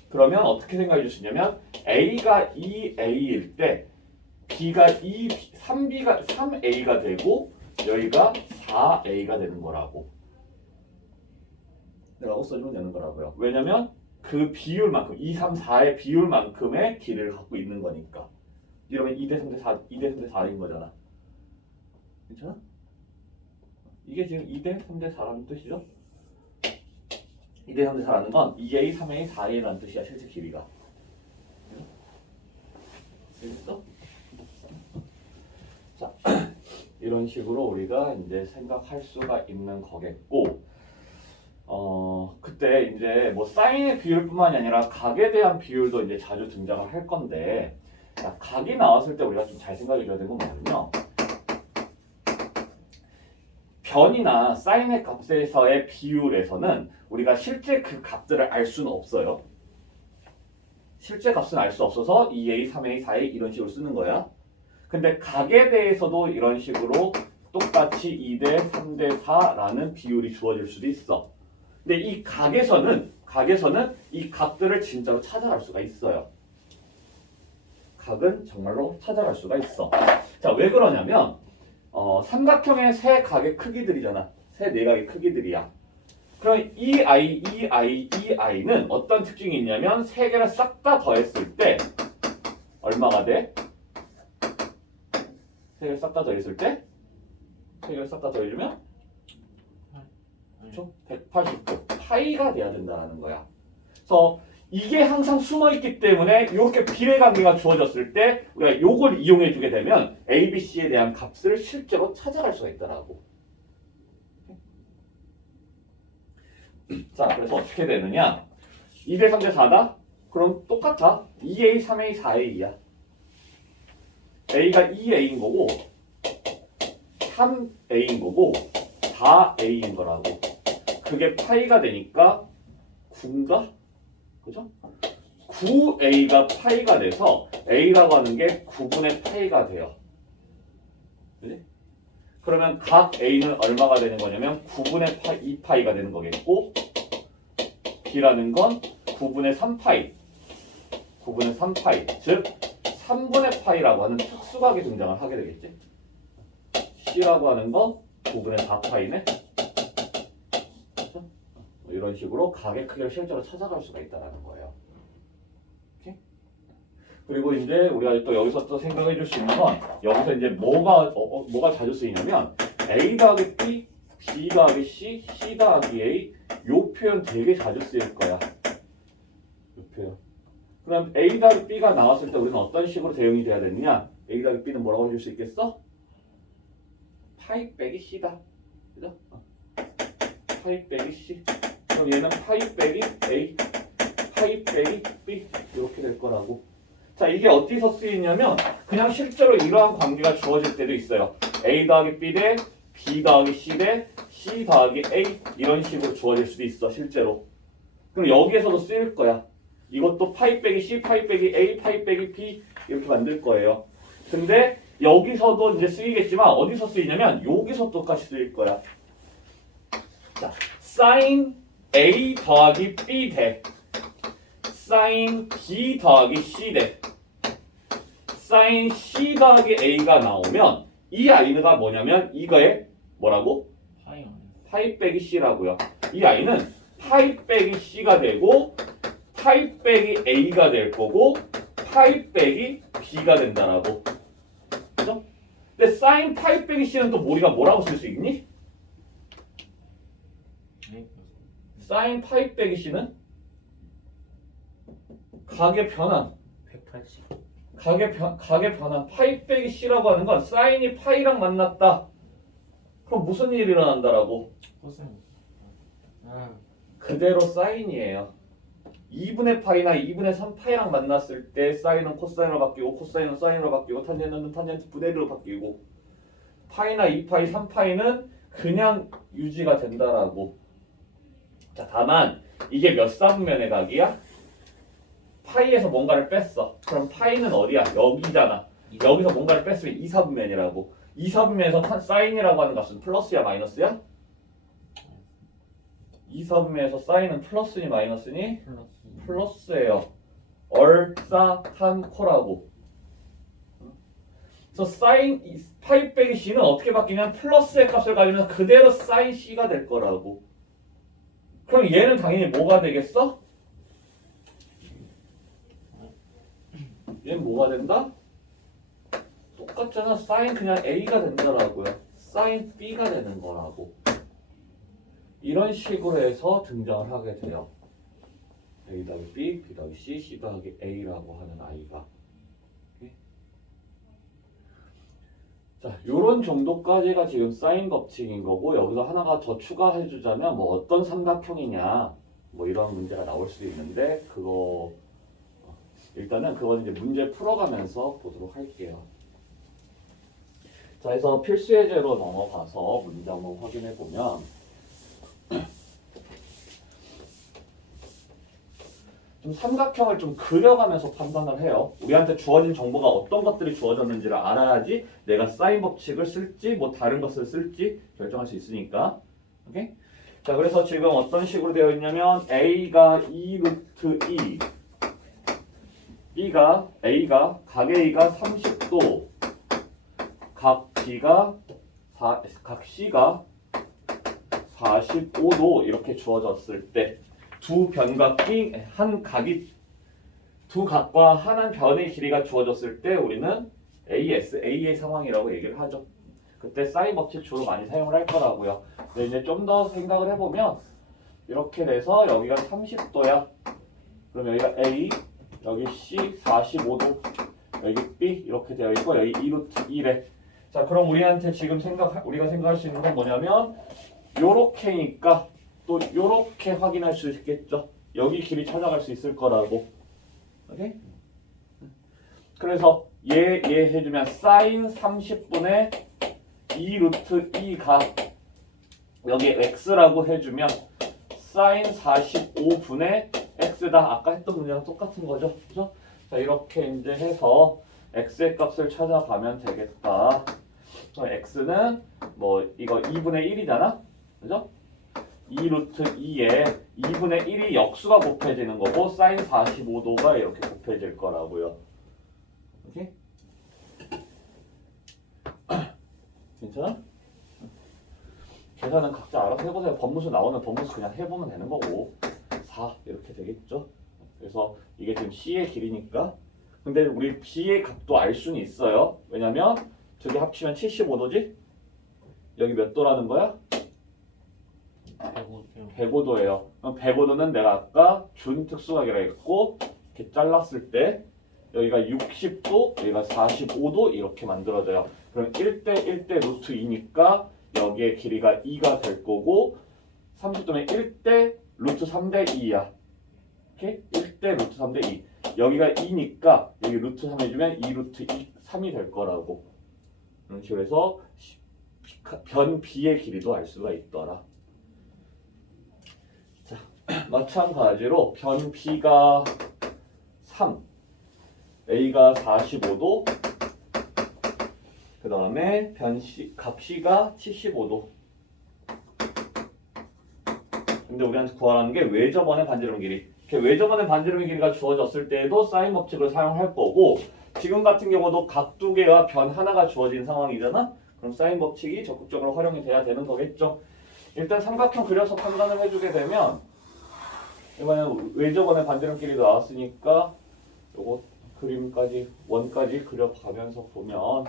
그러면 어떻게 생각해 줄 수 있냐면 A가 2A일 때 B가 3A가 되고 여기가 4A가 되는 거라고. 라고 써주면 되는 거라고요. 왜냐면 그 비율만큼 2, 3, 4의 비율만큼의 길이를 갖고 있는 거니까. 이러면 2대 3대 4, 2대 3대 4인 거잖아. 괜찮아? 이게 지금 2대 3대 4라는 뜻이죠? 2대 3대 4라는 건 2A, 3A, 4A라는 뜻이야. 실제 길이가. 알겠어? 자, 이런 식으로 우리가 이제 생각할 수가 있는 거겠고, 그때 이제 뭐 사인의 비율뿐만이 아니라 각에 대한 비율도 이제 자주 등장을 할 건데, 자, 각이 나왔을 때 우리가 좀 잘 생각해 줘야 되는 건 뭐냐면요. 변이나 사인의 값에서의 비율에서는 우리가 실제 그 값들을 알 수는 없어요. 실제 값은 알 수 없어서 2A, 3A, 4A 이런 식으로 쓰는 거야. 근데 각에 대해서도 이런 식으로 똑같이 2대 3대 4라는 비율이 주어질 수도 있어. 근데 이 각에서는 이 값들을 진짜로 찾아갈 수가 있어요. 각은 정말로 찾아갈 수가 있어. 자, 왜 그러냐면 삼각형의 세 각의 크기들이잖아. 세 내각의 크기들이야. 그럼 이 i는 어떤 특징이 있냐면 세 개를 싹 다 더했을 때 얼마가 돼? 세 개를 싹 다 더했을 때? 세 개를 싹 다 더해주면? 그렇죠? 180도 파이가 돼야 된다는 거야. 그래서 이게 항상 숨어있기 때문에 이렇게 비례관계가 주어졌을 때 우리가 이걸 이용해주게 되면 A, B, C에 대한 값을 실제로 찾아갈 수가 있더라고. 자, 그래서 어떻게 되느냐? 2대 3대 4다? 그럼 똑같아. 2A, 3A, 4A야. A가 2A인 거고 3A인 거고 4A인 거라고. 그게 파이가 되니까 9인가? 그죠? 9A가 파이가 돼서 A라고 하는 게 9분의 파이가 돼요. 그지? 그러면 각 A는 얼마가 되는 거냐면 9분의 2파이가 되는 거겠고 B라는 건 9분의 3파이 9분의 3파이 즉 3분의 파이라고 하는 특수각이 등장을 하게 되겠지. C라고 하는 건 9분의 4파이네. 뭐 이런 식으로 각의 크기를 실제로 찾아갈 수가 있다는 거예요. 오케이? 그리고 이제 우리가 또 여기서 또 생각해 줄 수 있는 건 여기서 이제 뭐가 자주 쓰이냐면 A 더하기 B, B 더하기 C, C 더하기 A 요 표현 되게 자주 쓰일 거야. 요 표현. 그럼 A 더하기 B가 나왔을 때 우리는 어떤 식으로 대응이 돼야 되느냐? A 더하기 B는 뭐라고 해줄 수 있겠어? 파이 빼기 C다. 그죠? 파이 빼기 C. 그럼 얘는 파이 빼기 A, 파이 빼기 B 이렇게 될 거라고. 자, 이게 어디서 쓰이냐면 그냥 실제로 이러한 관계가 주어질 때도 있어요. A 더하기 B 대 B 더하기 C 대 C 더하기 A 이런 식으로 주어질 수도 있어, 실제로. 그럼 여기에서도 쓰일 거야. 이것도 파이 빼기 C, 파이 빼기 A, 파이 빼기 B 이렇게 만들 거예요. 근데 여기서도 이제 쓰이겠지만 어디서 쓰이냐면 여기서 똑같이 쓰일 거야. 자, sin A 더하기 B 대 sin B 더하기 C 대 sin C 더하기 A가 나오면 이 아이가 뭐냐면 이거에 뭐라고? 파이 아니야. 파이 빼기 C라고요. 이 아이는 파이 빼기 C가 되고 파이 빼기 A가 될 거고 파이 빼기 B가 된다라고. 그죠? 근데 sin 파이 빼기 C는 또 우리가 뭐라고 쓸 수 있니? sin 파이 빼기 C는 각의 변환. 180. 각의 변환. 파이 빼기 C라고 하는 건 사인이 파이랑 만났다. 그럼 무슨 일이 일어난다라고? 코사인. 그대로 사인이에요. 2분의 파이나 2분의 3파이랑 만났을 때 사인은 코사인으로 바뀌고 코사인은 사인으로 바뀌고 탄젠트는 탄젠트 분의 1로 바뀌고 파이나 2파이, 3파이는 그냥 유지가 된다라고. 자, 다만 이게 몇 사분면의 각이야? 파이에서 뭔가를 뺐어. 그럼 파이는 어디야? 여기잖아. 여기서 뭔가를 뺐으면 2사분면이라고. 2사분면에서 사인이라고 하는 값은 플러스야 마이너스야? 2사분면에서 사인은 플러스니 마이너스니? 플러스예요. 얼싸탄코라고. 그래서 사인 파이 빼기 C는 어떻게 바뀌냐면 플러스의 값을 가지면 그대로 사인 C가 될 거라고. 그럼 얘는 당연히 뭐가 되겠어? 얘는 뭐가 된다? 똑같잖아. 사인 그냥 A가 된다라고요. 사인 B가 되는 거라고. 이런 식으로 해서 등장을 하게 돼요. A 더하기 B, B 더하기 C, C 더하기 A라고 하는 아이가. 자, 요런 정도까지가 지금 사인 법칙인 거고 여기서 하나가 더 추가해 주자면 뭐 어떤 삼각형이냐 뭐 이런 문제가 나올 수 있는데 그거 일단은 그건 이제 문제 풀어가면서 보도록 할게요. 자, 그래서 필수 예제로 넘어가서 문제 한번 확인해 보면 좀 삼각형을 좀 그려가면서 판단을 해요. 우리한테 주어진 정보가 어떤 것들이 주어졌는지를 알아야지 내가 사인 법칙을 쓸지 뭐 다른 것을 쓸지 결정할 수 있으니까. 오케이? 자, 그래서 지금 어떤 식으로 되어 있냐면 A가 2루트 2 A가 각 A가 30도 각 C가 45도 이렇게 주어졌을 때 두 변각이 한 각이 두 각과 한 변의 길이가 주어졌을 때 우리는 A의 상황이라고 얘기를 하죠. 그때 사인 법칙 주로 많이 사용을 할 거라고요. 근데 이제 좀 더 생각을 해보면 이렇게 돼서 여기가 30도야. 그럼 여기가 A, 여기 C 45도, 여기 B 이렇게 되어 있고 여기 2루트 1에. 자, 그럼 우리가 생각할 수 있는 건 뭐냐면 요렇게니까 또 요렇게 확인할 수 있겠죠. 여기 길이 찾아갈 수 있을 거라고. 오케이? 그래서 얘 해주면 사인 30분의 2루트 2가 여기 x라고 해주면 사인 45분의 x다. 아까 했던 문제랑 똑같은 거죠. 그죠? 자, 이렇게 이제 해서 x의 값을 찾아가면 되겠다. 그럼 x는 뭐 이거 2분의 1이잖아, 그죠? 2 루트 2에 2분의 1이 역수가 곱해지는 거고 사인 45도가 이렇게 곱해질 거라고요. 오케이? 괜찮아? 계산은 각자 알아서 해보세요. 법무수 나오는 법무수 그냥 해보면 되는 거고 4 이렇게 되겠죠. 그래서 이게 지금 C의 길이니까 근데 우리 B의 값도 알 수는 있어요. 왜냐면 두 개 합치면 75도지? 여기 몇 도라는 거야? 105도예요. 그럼 105도는 내가 아까 준 특수각이라 했고 이렇게 잘랐을 때 여기가 60도, 여기가 45도 이렇게 만들어져요. 그럼 1대 1대 루트 2니까 여기에 길이가 2가 될 거고 30도면 1대 루트 3대 2야. 오케이? 1대 루트 3대 2. 여기가 2니까 여기 루트 3 해주면 2 루트 2, 3이 될 거라고. 이런 식으로 해서 변 B의 길이도 알 수가 있더라. 자, 마찬가지로 변 B가 3, A가 45도, 그 다음에 값 C가 75도. 근데 우리한테 구하라는 게 외접원의 반지름 길이. 외접원의 반지름 길이가 주어졌을 때에도 사인 법칙을 사용할 거고 지금 같은 경우도 각 두 개와 변 하나가 주어진 상황이잖아? 그럼 사인 법칙이 적극적으로 활용이 돼야 되는 거겠죠. 일단 삼각형 그려서 판단을 해주게 되면 이번엔 외접원의 반지름 길이도 나왔으니까 요거 그림까지 원까지 그려가면서 보면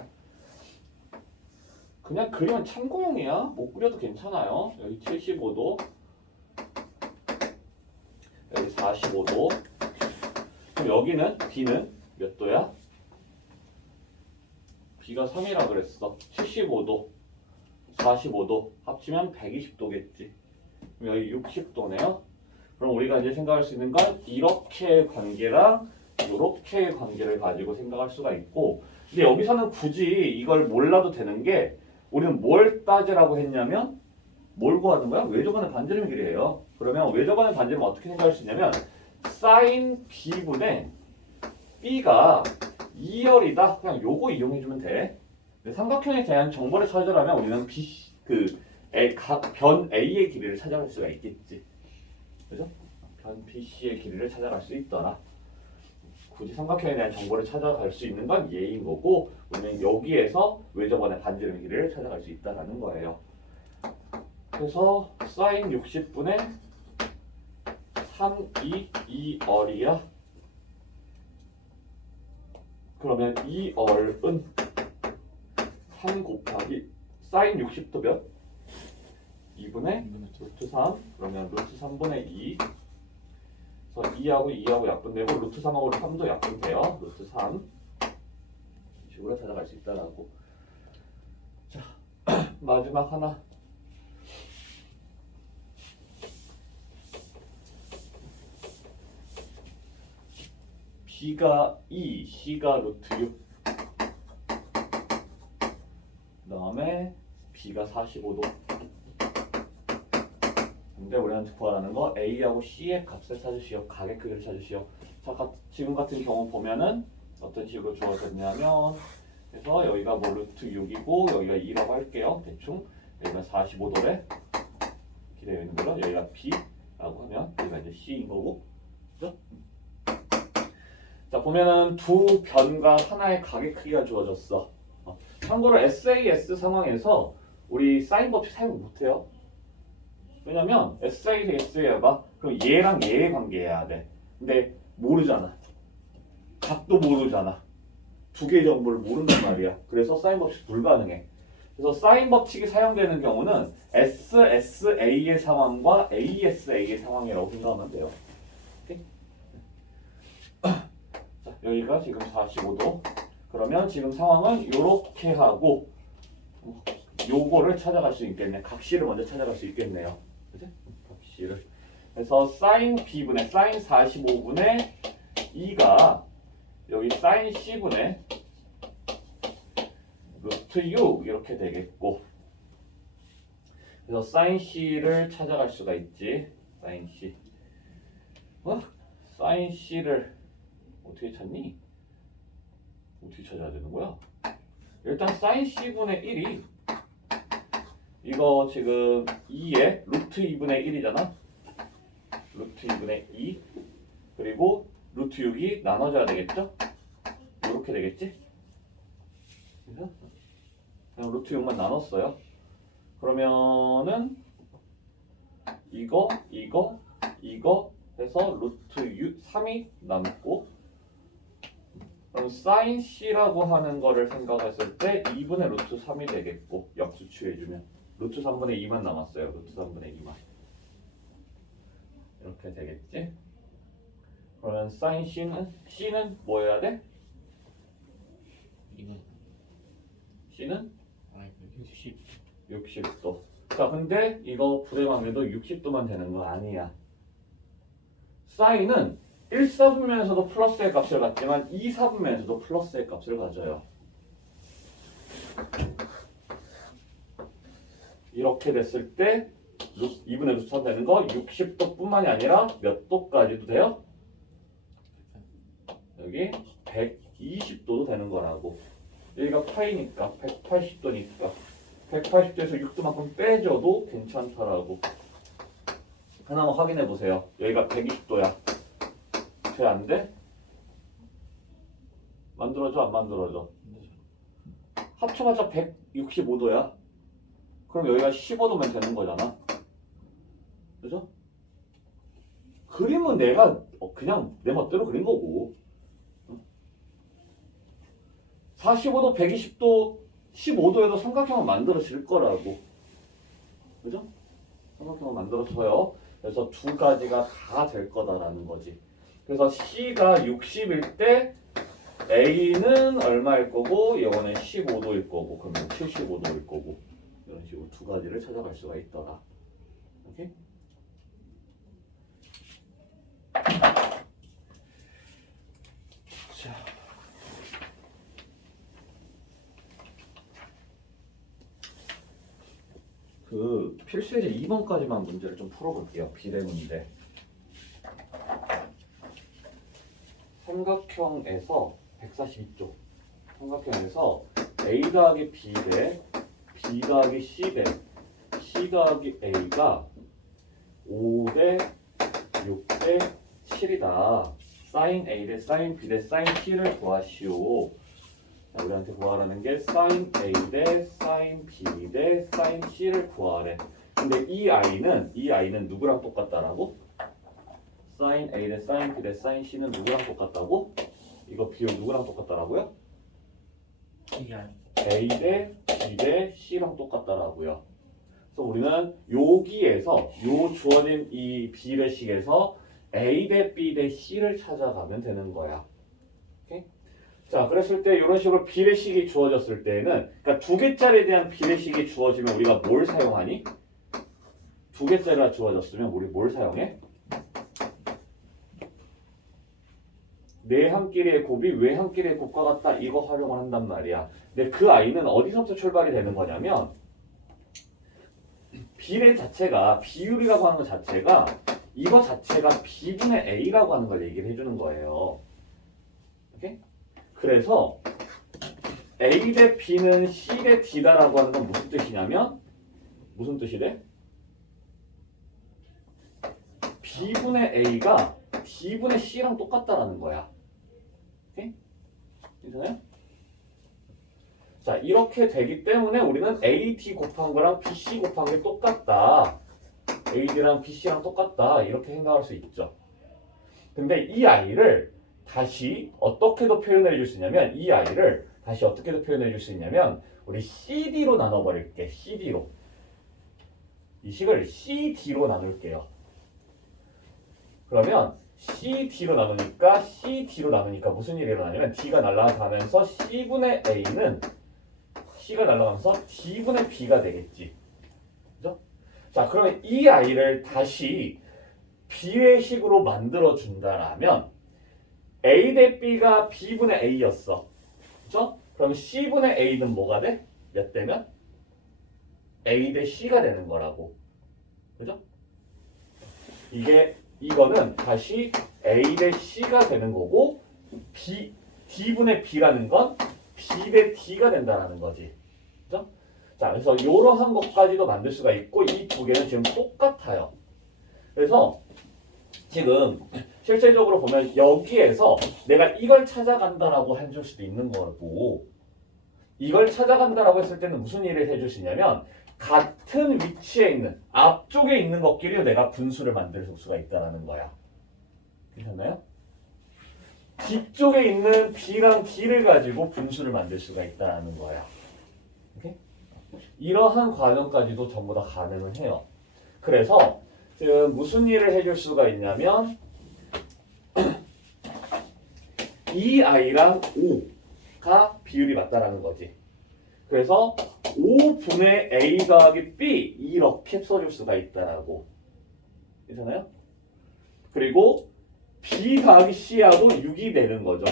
그냥 그리면 참고용이야. 못 그려도 괜찮아요. 여기 75도, 여기 45도. 그럼 여기는 B는 몇 도야? B가 3이라 그랬어. 75도, 45도 합치면 120도겠지. 그럼 여기 60도네요. 그럼 우리가 이제 생각할 수 있는 건 이렇게의 관계랑 이렇게의 관계를 가지고 생각할 수가 있고 근데 여기서는 굳이 이걸 몰라도 되는 게 우리는 뭘 따지라고 했냐면 뭘 구하는 거야? 외접원의 반지름 길이에요. 그러면 외접원의 반지름 어떻게 생각할 수 있냐면 사인 B분의 B가 2열이다. 그냥 요거 이용해주면 돼. 삼각형에 대한 정보를 찾으려면 우리는 각 변 A의 길이를 찾아갈 수가 있겠지. 그죠? 변 BC의 길이를 찾아갈 수 있더라. 굳이 삼각형에 대한 정보를 찾아갈 수 있는 건 예인 거고 우리는 여기에서 외접원의 반지름 길이를 찾아갈 수 있다는 거예요. 그래서 사인 60분의 3, 2, 2얼이야. 그러면 2얼은 3 곱하기 사인 60도 몇? 2분의 루트 3 그러면 루트 3분의 2 그래서 2하고 2하고 약분되고 루트 3하고 3도 약분돼요. 루트 3 이 식으로 찾아갈 수 있다라고. 자 마지막 하나 B가 2, C가 루트 6 그 다음에 B가 45도. 근데 우리한테 구하라는 거 A하고 C의 값을 찾으시오. 각의 크기를 찾으시오. 자, 지금 같은 경우 보면은 어떤 식으로 주어졌냐면 그래서 여기가 뭐 루트 6이고 여기가 2라고 할게요. 대충 여기가 45도래 기대어 있는 거죠. 여기가 B라고 하면 여기가 이제 C인 거고 그죠? 자 보면은 두 변과 하나의 각의 크기가 주어졌어. 참고로 SAS 상황에서 우리 사인 법칙 사용 못해요. 왜냐면 SA에서 해봐. 그럼 얘랑 얘의 관계해야 돼. 근데 모르잖아. 각도 모르잖아. 두 개의 정보를 모른단 말이야. 그래서 사인 법칙 불가능해. 그래서 사인 법칙이 사용되는 경우는 SSA의 상황과 ASA의 상황이라고 생각하면 돼요. 오케이? 자, 여기가 지금 45도. 그러면 지금 상황은 이렇게 하고 요거를 찾아갈 수 있겠네. 각시를 먼저 찾아갈 수 있겠네요. 그치? 각시를. 그래서 사인 B분의 사인 45분의 2가 여기 사인 C분의 루트 6 이렇게 되겠고 그래서 사인 C를 찾아갈 수가 있지. 사인 C. 사인 C를 어떻게 찾니? 어떻게 찾아야 되는 거야? 일단 sin c분의 1이 이거 지금 2에 루트 2분의 1이잖아. 루트 2분의 2 그리고 루트 6이 나눠져야 되겠죠? 이렇게 되겠지? 그래서 그냥 루트 6만 나눴어요. 그러면은 이거 해서 루트 3이 남고 그럼 sin c라고 하는 거를 생각했을 때 2분의 루트 3이 되겠고 역수취해주면 루트 3분의 2만 남았어요. 루트 3분의 2만 이렇게 되겠지? 그러면 sin c는 뭐 해야 돼? 이건 c는 아니 60 60도. 자, 근데 이거 불행하게도 60도만 되는 거 아니야. 사인은 1사분면에서도 플러스의 값을 갖지만 2사분면에서도 플러스의 값을 가져요. 이렇게 됐을 때 2분의 루트 3 되는 거 60도 뿐만이 아니라 몇 도까지도 돼요? 여기 120도도 되는 거라고. 여기가 파이니까 180도니까 180도에서 6도만큼 빼줘도 괜찮더라고. 하나만 확인해 보세요. 여기가 120도야. 돼? 안 돼? 만들어져? 안 만들어져? 합쳐봤자 165도야. 그럼 여기가 15도면 되는 거잖아. 그죠? 그림은 내가 그냥 내 멋대로 그린 거고. 45도, 120도, 15도에도 삼각형을 만들어질 거라고. 그죠? 삼각형을 만들어서요. 그래서 두 가지가 다 될 거다라는 거지. 그래서 C가 60일 때 A는 얼마일 거고 이거는 15도일 거고 그러면 75도일 거고 이런 식으로 두 가지를 찾아갈 수가 있더라. 오케이? 자. 그 필수예제 2번까지만 문제를 좀 풀어볼게요. 비례 문제. 삼각형에서 142쪽. 삼각형에서 A 더하기 B 대 B 더하기 C 대 C 더하기 A가 5 대 6 대 7이다. sin A 대 sin B 대 sin C를 구하시오. 자, 우리한테 구하라는 게 sin A 대 sin B 대 sin C를 구하래. 근데 이 I는 누구랑 똑같다라고? sin A 대 sin B 대 sin C는 누구랑 똑같다고? 이거 비율 누구랑 똑같다라고요? 이알 A 대 B 대 C랑 똑같다라고요. 그래서 우리는 여기에서 요 주어진 이 비례식에서 A 대 B 대 C를 찾아가면 되는 거야. 오케이? 자, 그랬을 때 이런 식으로 비례식이 주어졌을 때는 그러니까 두 개짜리에 대한 비례식이 주어지면 우리가 뭘 사용하니? 두 개짜리가 주어졌으면 우리 뭘 사용해? 내함끼리의 곱이 외함끼리의 곱과 같다 이거 활용을 한단 말이야. 근데 그 I는 어디서부터 출발이 되는 거냐면 비례 자체가 비율이라고 하는 것 자체가 이거 자체가 B분의 A라고 하는 걸 얘기를 해주는 거예요. 오케이? 그래서 A 대 B는 C 대 D다라고 하는 건 무슨 뜻이냐면 무슨 뜻이래? B분의 A가 D분의 C랑 똑같다라는 거야. 오케이? 괜찮아요? 자, 이렇게 되기 때문에 우리는 AD 곱한 거랑 BC 곱한 게 똑같다. AD랑 BC랑 똑같다. 이렇게 생각할 수 있죠. 근데 이 I를 다시 어떻게도 표현해 줄 수 있냐면 이 I를 다시 어떻게도 표현해 줄 수 있냐면 우리 CD로 나눠버릴게. CD로. 이 식을 CD로 나눌게요. 그러면 CD로 나누니까 무슨 일이 일어나냐면 D가 날아가면서 C분의 A는 C가 날아가면서 D분의 B가 되겠지. 그죠? 자, 그러면 이 I를 다시 비례식으로 만들어준다라면 A 대 B가 B분의 A였어. 그죠? 그럼 C분의 A는 뭐가 돼? 몇 대면? A 대 C가 되는 거라고. 그죠? 이거는 다시 A 대 C가 되는 거고 D분의 B라는 건 B 대 D가 된다는 거지. 그죠? 자, 그래서 이러한 것까지도 만들 수가 있고 이 두 개는 지금 똑같아요. 그래서 지금 실제적으로 보면 여기에서 내가 이걸 찾아간다라고 해줄 수도 있는 거고 이걸 찾아간다라고 했을 때는 무슨 일을 해줄 수 있냐면 같은 위치에 있는 앞쪽에 있는 것끼리 내가 분수를 만들 수가 있다는 거야. 괜찮나요? 뒤쪽에 있는 B랑 D를 가지고 분수를 만들 수가 있다는 거야. 오케이? 이러한 과정까지도 전부 다 가능은 해요. 그래서 지금 무슨 일을 해줄 수가 있냐면 이 I랑 O가 비율이 맞다라는 거지. 그래서 5분의 A 더하기 B 이렇게 써줄 수가 있다라고. 괜찮아요? 그리고 B 더하기 C하고 6이 되는 거죠.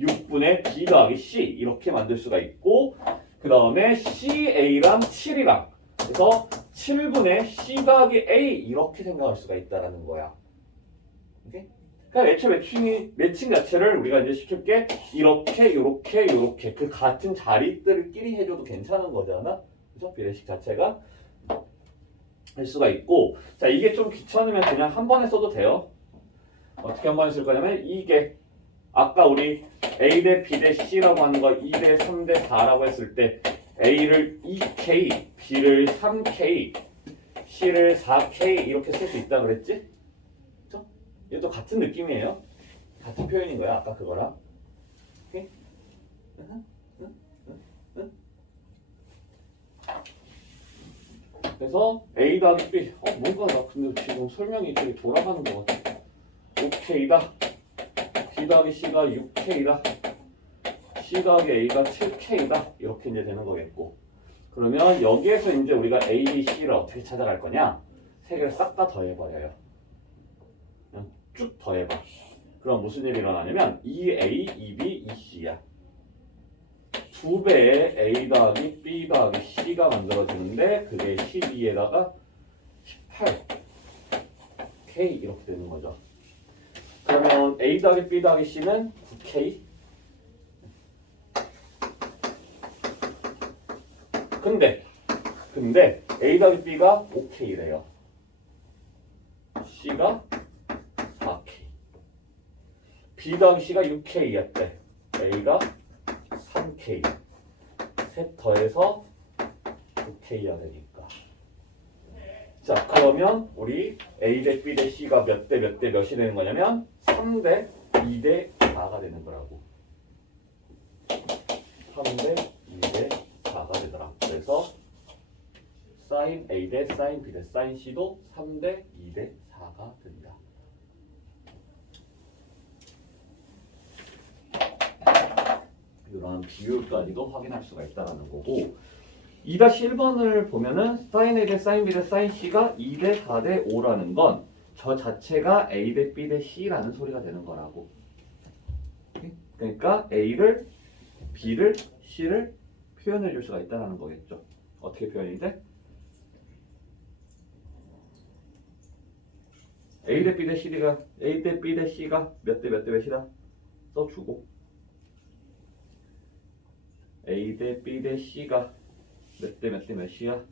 6분의 B 더하기 C 이렇게 만들 수가 있고 그 다음에 CA랑 7이랑 그래서 7분의 C 더하기 A 이렇게 생각할 수가 있다라는 거야. 오케이? 그러니까 애초에 매칭 자체를 우리가 이제 쉽게 이렇게 요렇게 요렇게 그 같은 자리들끼리 해줘도 괜찮은 거잖아. 그죠? 비례식 자체가 할 수가 있고 자 이게 좀 귀찮으면 그냥 한 번에 써도 돼요. 어떻게 한 번에 쓸 거냐면 이게 아까 우리 A 대 B 대 C라고 하는 거 2 대 3 대 4라고 했을 때 A를 2K, B를 3K, C를 4K 이렇게 쓸 수 있다 그랬지? 그쵸? 이것도 같은 느낌이에요. 같은 표현인 거야 아까 그거랑. 오케이? 그래서 A 더하기 B 뭔가 나 근데 지금 설명이 되게 돌아가는 것 같아. 5K다. B 더하기 C가 6K다. C 더하기 A가 7K다. 이렇게 이제 되는 거겠고. 그러면 여기에서 이제 우리가 A, B, C를 어떻게 찾아갈 거냐? 세 개를 싹 다 더해버려요. 그냥 쭉 더해봐. 그럼 무슨 일이 일어나냐면 2A, 2B, 2C야. 2배의 A 더하기 B 더하기 C가 만들어지는데 그게 12에다가 18K 이렇게 되는 거죠. 그러면 A 더하기 B 더하기 C는 9K. 근데 A 더하기 B가 5K래요. C가 4K. B 더하기 C가 6K였대. A가 3K. 셋 더해서 9K야 되니까. 자, 그러면 우리 A 대 B 대 C가 몇 대 몇 대 몇이 되는 거냐면 3 대 2 대 4가 되는 거라고. 3 대 2 대 4가 되더라. 그래서 sin A 대 sin B 대 sin C도 3 대 2 대 4가 된다. 이러한 비율까지도 확인할 수가 있다는 거고 2-1번을 보면은 sin A 대 sin B 대 sin C가 2 대 4 대 5라는 건 저 자체가 A 대 B 대 C라는 소리가 되는 거라고. 그러니까 A를, B를, C를 표현해 줄 수가 있다는 거겠죠. 어떻게 표현이 돼? A 대 B 대 C가 A 대 B 대 C가 몇 대 몇 대 몇이다 써주고 A 대 B 대 C가 몇 대 몇 대 몇이야